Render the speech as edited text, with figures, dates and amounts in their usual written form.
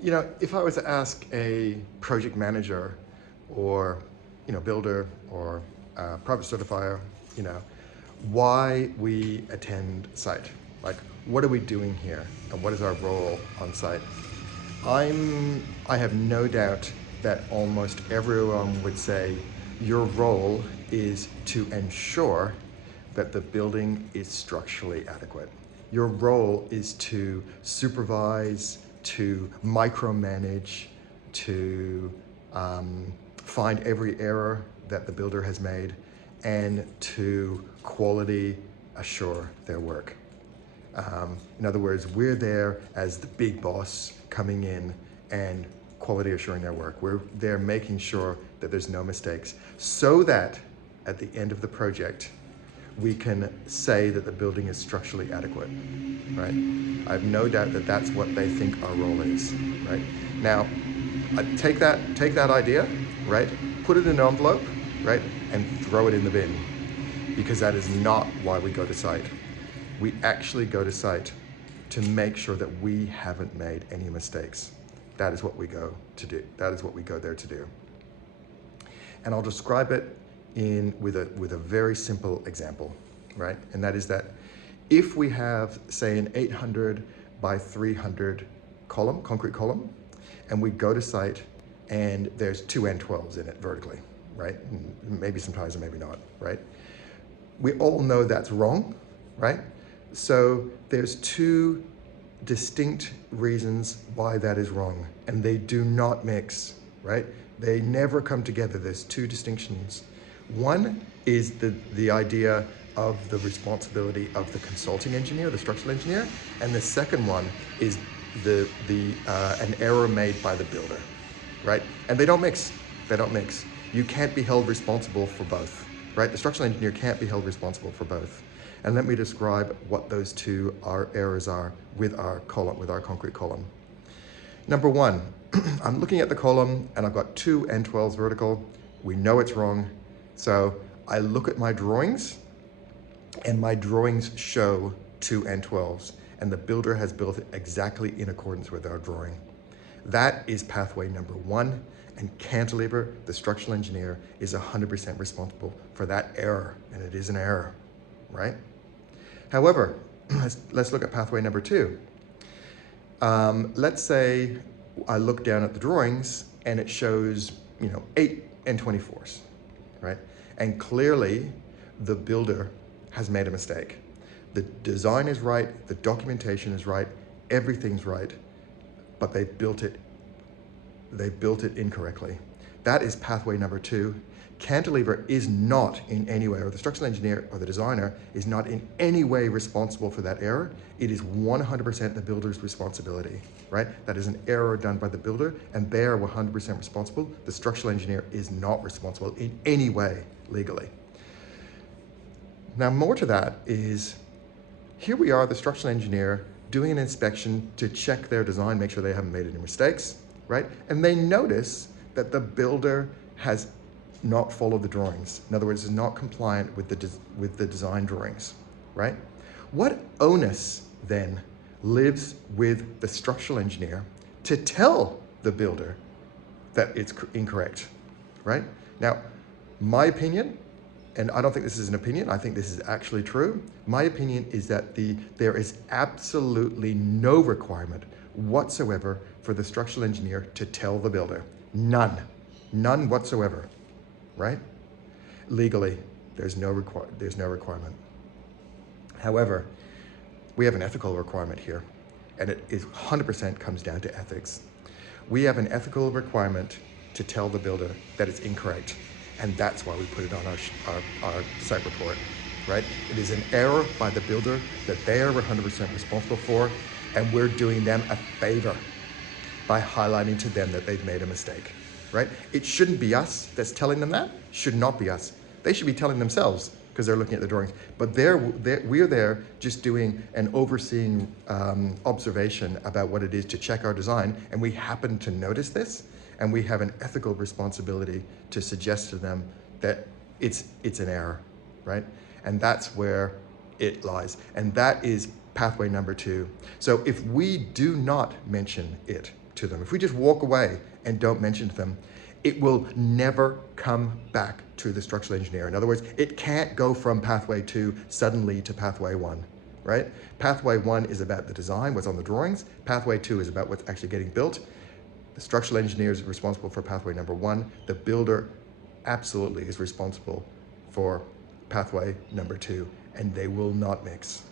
You know, if I was to ask a project manager or, builder or private certifier, why we attend site, like what are we doing here and what is our role on site? I have no doubt that almost everyone would say your role is to ensure that the building is structurally adequate. Your role is to supervise, to micromanage, to find every error that the builder has made, and to quality assure their work. In other words, we're there as the big boss coming in and quality assuring their work. We're there making sure that there's no mistakes so that at the end of the project, we can say that the building is structurally adequate, right? I have no doubt that that's what they think our role is, right? Now, take that idea, right? Put it in an envelope, right? And throw it in the bin, because that is not why we go to site. We actually go to site to make sure that we haven't made any mistakes. That is what we go to do. That is what we go there to do. And I'll describe it with a very simple example, right? And that is that if we have, say, an 800 by 300 column, concrete column, and we go to site and there's two N12s in it vertically, right? Maybe some ties and maybe not, right? We all know that's wrong, right? So there's two distinct reasons why that is wrong, and they do not mix, right? They never come together. There's two distinctions. One is the idea of the responsibility of the consulting engineer, the structural engineer, and the second one is an error made by the builder, right? And they don't mix. They don't mix. You can't be held responsible for both, right? The structural engineer can't be held responsible for both. And let me describe what those two errors are with our column, with our concrete column. Number one, I'm looking at the column and I've got two N12s vertical. We know it's wrong. So I look at my drawings and my drawings show two N12s, and the builder has built it exactly in accordance with our drawing. That is pathway number one, and Cantilever, the structural engineer, is 100% responsible for that error, and it is an error, right? However, let's look at pathway number two. Let's say I look down at the drawings and it shows, 8 N24s, right? And clearly the builder has made a mistake. The design is right, the documentation is right, everything's right, but they've built it incorrectly. That is pathway number two. Cantilever is not in any way, or the structural engineer or the designer is not in any way responsible for that error. It is 100% the builder's responsibility, right? That is an error done by the builder, and they are 100% responsible. The structural engineer is not responsible in any way legally. Now, more to that is, here we are, the structural engineer, doing an inspection to check their design, make sure they haven't made any mistakes, right? And they notice that the builder has not followed the drawings. In other words, is not compliant with the design drawings, right? What onus then lives with the structural engineer to tell the builder that it's incorrect, right? Now, my opinion, and I don't think this is an opinion, I think this is actually true. My opinion is that there is absolutely no requirement whatsoever for the structural engineer to tell the builder. None whatsoever, right? Legally, there's no requirement. However, we have an ethical requirement here, and it is 100% comes down to ethics. We have an ethical requirement to tell the builder that it's incorrect, and that's why we put it on our site report, right? It is an error by the builder that they are 100% responsible for, and we're doing them a favor by highlighting to them that they've made a mistake, right? It shouldn't be us that's telling them that. Should not be us. They should be telling themselves because they're looking at the drawings. But we're there just doing an overseeing observation about what it is to check our design, and we happen to notice this, and we have an ethical responsibility to suggest to them that it's an error, right? And that's where it lies. And that is pathway number 2. So if we do not mention it to them, if we just walk away and don't mention it to them, it will never come back to the structural engineer. In other words, it can't go from pathway 2 suddenly to pathway 1, right? Pathway 1 is about the design, what's on the drawings. Pathway 2 is about what's actually getting built. The structural engineer is responsible for pathway number 1. The builder absolutely is responsible for pathway number 2, and they will not mix.